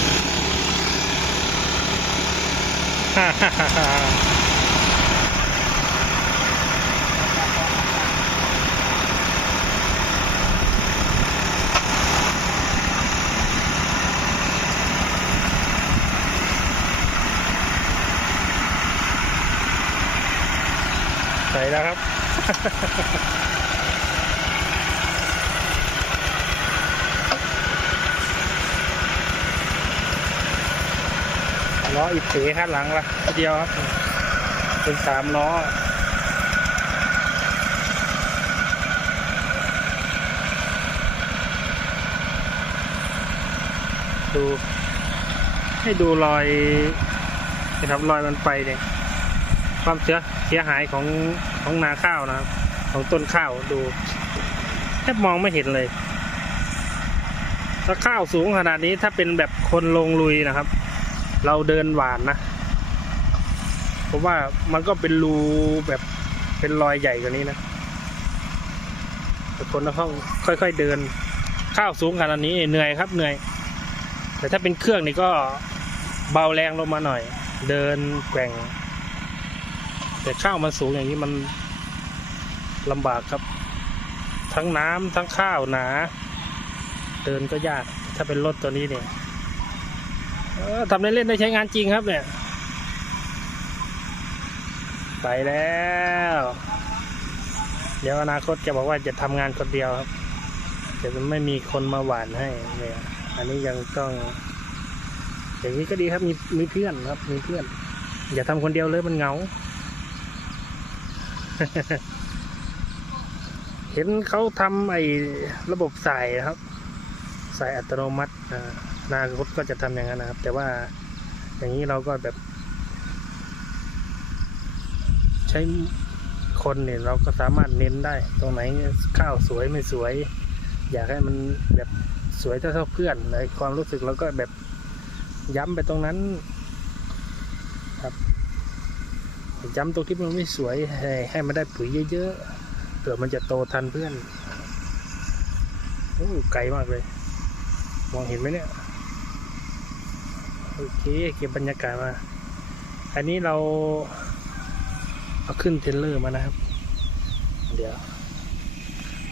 โคกค่ะใส่แล้วครับ ล้ออีกเถข้างหลังละทีเดียวครับ เป็นสามล้อดูให้ดูรอยนะครับรอยมันไปเนี่ยความเสียเสียหายของของนาข้าวนะครับ ของต้นข้าวดูแทบมองไม่เห็นเลย ถ้าข้าวสูงขนาดนี้ถ้าเป็นแบบคนลงลุยนะครับ เราเดินหวานนะผมว่ามันก็เป็นรูแบบเป็นรอยใหญ่กว่านี้นะแต่คนต้องค่อย ๆเดิน ข้าวสูงขนาดนี้เหนื่อยครับเหนื่อย แต่ถ้าเป็นเครื่องนี่ก็เบาแรงลงมาหน่อย เดินแกว่ง แต่ข้าวมันสูงอย่างนี้มันลำบากครับ ทั้งน้ำทั้งข้าวหนา เดินก็ยากถ้าเป็นรถตัวนี้เนี่ย ทำเล่นๆได้ใช้งานจริงครับเนี่ย ไปแล้ว เดี๋ยวอนาคตจะบอกว่าจะทำงานคนเดียวครับ จะไม่มีคนมาหวานให้เนี่ยอันนี้ยังต้องอย่างนี้ก็ดีครับมีมีเพื่อนครับ มีเพื่อน อย่าทำคนเดียวเลยมันเหงา เห็นเขาทำไอ้ระบบสายครับ สายอัตโนมัติอ่า นาคตก็จะทำอย่างนั้นนะครับ แต่ว่าอย่างนี้เราก็แบบ ใช้คนเนี่ยเราก็สามารถเน้นได้ ตรงไหนข้าวสวยไม่สวย อยากให้มันแบบสวยเท่าๆเพื่อนในความรู้สึกเราก็แบบย้ำไปตรงนั้น ครับย้ำตรงที่มันไม่สวยให้ให้มันได้ปุ๋ยเยอะๆเผื่อมันจะโตทันเพื่อนโอ้ไกลมากเลย มองเห็นไหมเนี่ย โอเคเก็บบรรยากาศมา อันนี้เราเอาขึ้นเทรลเลอร์มานะครับ เดี๋ยว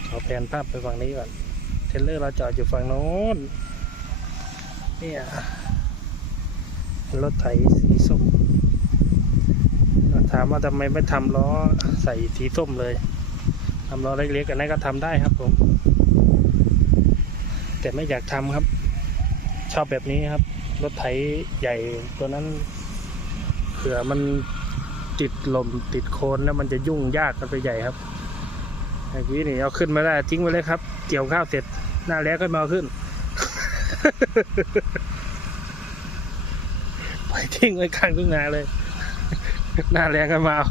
ขอาแผนภาพไปฝั่งนี้ก่อน เทรลเลอร์เราจอดอยู่ฝั่งโน้นเนี่ยรถไถสีส้มถามว่าทำไมไม่ทำล้อใส่สีส้มเลยทำล้อเล็กๆอันนั้นก็ทำได้ครับผม แต่ไม่อยากทำครับ ชอบแบบนี้ครับ รถไถใหญ่ตัวนั้นเผื่อมันติดลมติดโคนแล้วมันจะยุ่งยากกันไปใหญ่ครับเมื่อกี้นี่เอาขึ้นมาได้ทิ้งไว้เลยครับ เกี่ยวข้าวเสร็จหน้าแล้ก็มาขึ้นไปทิ้งไว้ข้างทุ่งนาเลย หน้าแรงกันมาเอา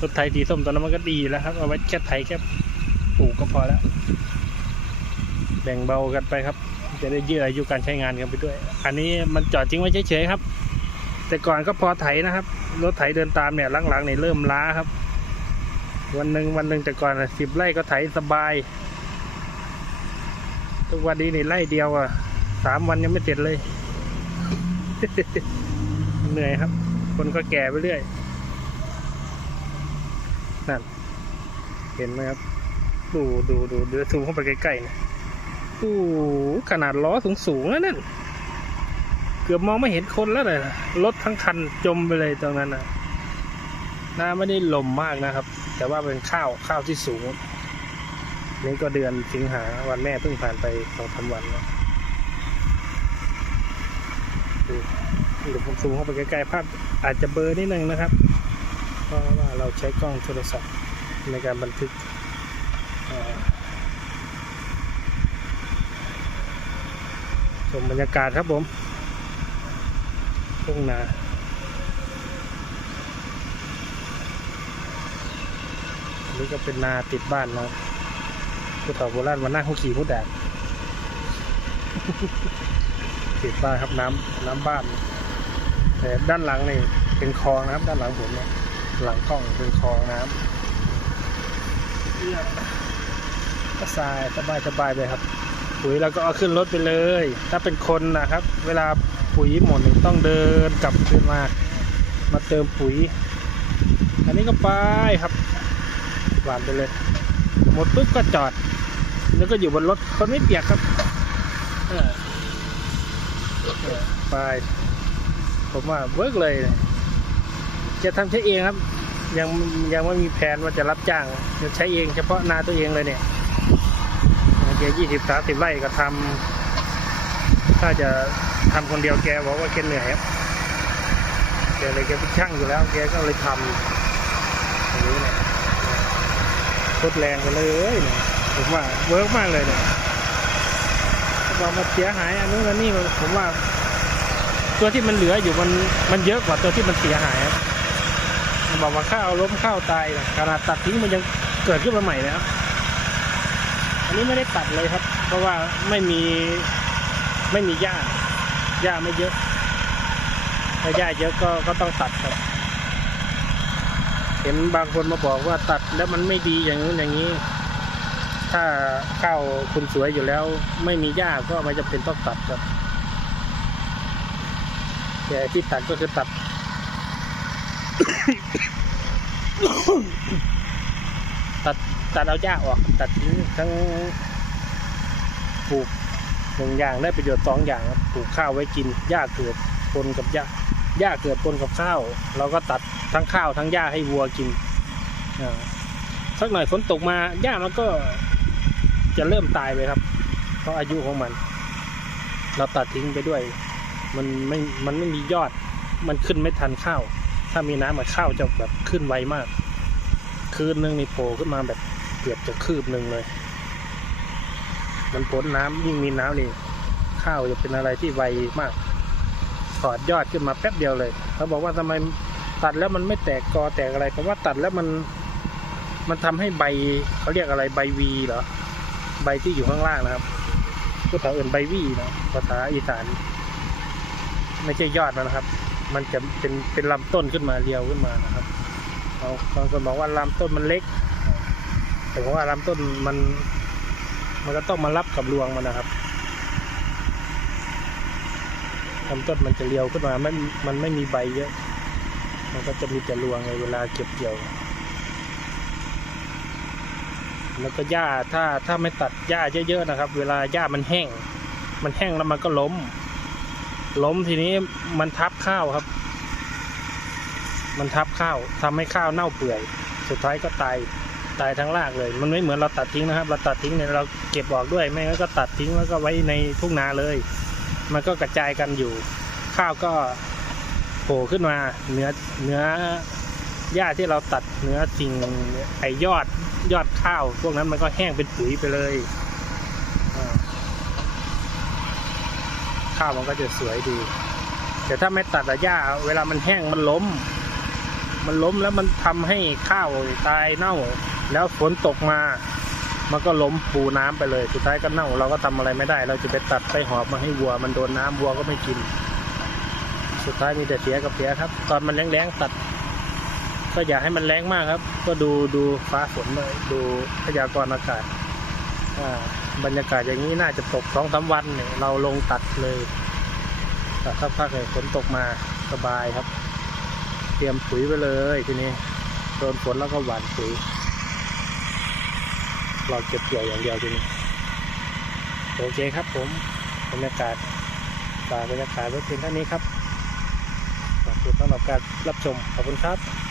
รถไถสีส้มตอนนั้นมันก็ดีแล้วครับ เอาไว้แค่ไถแค่ปลูกก็พอแล้ว แบ่งเบากันไปครับ จะได้ยืดอายุการใช้งานกันไปด้วย อันนี้มันจอดทิ้งไว้เฉยๆครับ แต่ก่อนก็พอไถนะครับรถไถเดินตามเนี่ยหลังๆเนี่ยเริ่มล้าครับ วันหนึ่งวันหนึ่งแต่ก่อนสิบไร่ก็ไถสบาย ทุกวันนี้นี่ไร่เดียวอะสามวันยังไม่เสร็จเลย เหนื่อยครับ คนก็แก่ไปเรื่อยนั่นเห็นไหมครับ ดูดูดูเดือซูมเข้าไปใกล้ๆนะ ขนาดล้อสูงสูงๆแล้วนั่นเกือบมองไม่เห็นคนแล้วเลยนะรถทั้งคันจมไปเลยตรงนั้นนะน้าไม่ได้ลมมากนะครับ แต่ว่าเป็นข้าวข้าวที่สูง นี่ก็เดือนสิงหาวันแม่เพิ่งผ่านไปสองสาวันแล้วดูเดี๋ยวผมซูมเข้าไปใกล้ๆภาพอาจจะเบลอร์นิดนึงนะครับ เพราะว่าเราใช้กล้องโทรศัพท์ในการบันทึกเอ่อ ชมบรรยากาศครับผมทุ่งนาอันนี้ก็เป็นนาติดบ้านนะครับผู้เฒ่าโบราณมานั่งเขาขี่ผู้แดดติดบ้านครับน้ำน้ำบ้าน แต่ด้านหลังนี่เป็นคลองนะครับ ด้านหลังผมเนี่ยหลังกล้องเป็นคลองน้ำเนี่ยก็สายสบายสบายเลยครับ ปุ๋ยเราก็เอาขึ้นรถไปเลย ถ้าเป็นคนนะครับ เวลาปุ๋ยหมดนี่ต้องเดินกลับขึ้นมา มาเติมปุ๋ย อันนี้ก็ไปครับหวานไปเลย หมดปุ๊บก็จอด แล้วก็อยู่บนรถคนไม่เปียกครับไปผมว่าเวิร์กเลย จะทำใช้เองครับ ยังยังไม่มีแผนว่าจะรับจ้างจะใช้เองเฉพาะนาตัวเองเลยเนี่ย แกยี่สิบสามสิบไร่ก็ทำถ้าจะทำคนเดียวแกบอกว่าแกเหนื่อยครับแกเลยแกเป็นช่างอยู่แล้ว แกก็เลยทำอย่างนี้เนี่ยโคตรแรงไปเลยเนี่ยผมว่าเวิร์กมากเลยเนี่ยเรามาเสียหายอันนู้นอันนี้ผมว่า ตัวที่มันเหลืออยู่มันมันเยอะกว่าตัวที่มันเสียหายครับบอกว่าข้าวล้มข้าวตายนะขนาดตัดทิ้งมันยังเกิดขึ้นมาใหม่เลยครับ นี้ไม่ได้ตัดเลยครับ เพราะว่าไม่มีไม่มีหญ้าหญ้าไม่เยอะถ้าหญ้าเยอะก็ก็ต้องตัดครับ เห็นบางคนมาบอกว่าตัดแล้วมันไม่ดีอย่างนู้นอย่างนี้ ถ้าข้าวคุณสวยอยู่แล้ว ไม่มีหญ้าก็ไม่จำเป็นต้องตัดครับแต่ที่ตัดก็คือตัดตัด ตัดเอาหญ้าออกตัดทิ้งทั้งปลูกหนึ่งอย่างได้ประโยชน์สองอย่างครับปลูกข้าวไว้กินหญ้าเกิดปนกับหญ้าหญ้าเกิดปนกับข้าว เราก็ตัดทั้งข้าวทั้งหญ้าให้วัวกินสักหน่อยฝนตกมาหญ้ามันก็จะเริ่มตายไปครับ เพราะอายุของมัน เราตัดทิ้งไปด้วย มันไม่มันไม่มียอด มันขึ้นไม่ทันข้าว ถ้ามีน้ำมันข้าวจะแบบขึ้นไวมาก คืนหนึ่งนี่โผล่ขึ้นมาแบบ เกือบจะคืบหนึ่งเลย มันพ้นน้ำยิ่งมีน้ำนี่ข้าวจะเป็นอะไรที่ไวมากถอดยอดขึ้นมาแป๊บเดียวเลยเขาบอกว่าทำไมตัดแล้วมันไม่แตกกอแตกอะไรเพราะว่าตัดแล้วมันมันทำให้ใบเขาเรียกอะไรใบวีเหรอใบที่อยู่ข้างล่างนะครับภาษาอื่นใบวีนะภาษาอีสาน ไม่ใช่ยอดนนะครับ มันจะเป็นเป็นลำต้นขึ้นมาเรียวขึ้นมานะครับเอาบางคนบอกว่าลำต้นมันเล็ก แต่ผมว่าลำต้นมัน มันก็ต้องมารับกับรวงมันนะครับลำต้นมันจะเรียวขึ้นมาไม่มันไม่มีใบเยอะ มันก็จะมีแต่รวงเลยเวลาเก็บเกี่ยว แล้วก็หญ้าถ้าถ้าไม่ตัดหญ้าเยอะๆนะครับ เวลาหญ้ามันแห้ง มันแห้งแล้วมันก็ล้ม ล้มทีนี้มันทับข้าวครับ มันทับข้าวทำให้ข้าวเน่าเปื่อย สุดท้ายก็ตาย ตายทั้งรากเลย มันไม่เหมือนเราตัดทิ้งนะครับ เราตัดทิ้งเนี่ยเราเก็บออกด้วยไม่งั้นก็ตัดทิ้งแล้วก็ไว้ในทุ่งนาเลย มันก็กระจายกันอยู่ ข้าวก็โผล่ขึ้นมาเนื้อเนื้อหญ้าที่เราตัดเนื้อสิ่งไอยอดยอดข้าว พวกนั้นมันก็แห้งเป็นปุ๋ยไปเลยข้าวมันก็จะสวยดี แต่ถ้าไม่ตัดอะหญ้า เวลามันแห้งมันล้ม มันล้มแล้วมันทำให้ข้าวตายเน่า แล้วฝนตกมามันก็ล้มปูน้ำไปเลย สุดท้ายก็เน่าเราก็ทำอะไรไม่ได้ เราจะไปตัดไปหอบมาให้วัว มันโดนน้ำวัวก็ไม่กิน สุดท้ายมีแต่เสียกับเสียครับ ตอนมันแรงๆตัด ก็อย่าให้มันแรงมากครับ ก็ดูดูฟ้าฝนเลยดูพยากรณ์อากาศอ่าบรรยากาศอย่างนี้น่าจะตกสองสามวันเนี่ยเราลงตัดเลยแต่สักพักเลยฝนตกมาสบายครับ เตรียมปุ๋ยไปเลยทีนี้โดนฝนแล้วก็หว่านปุ๋ย เราเก็บเกี่ยวอย่างเดียวทีนี้โอเคครับผมบรรยากาศฝากบรรยากาศไว้เพียงเท่านี้ครับขอบคุณสำหรับการรับชมขอบคุณครับ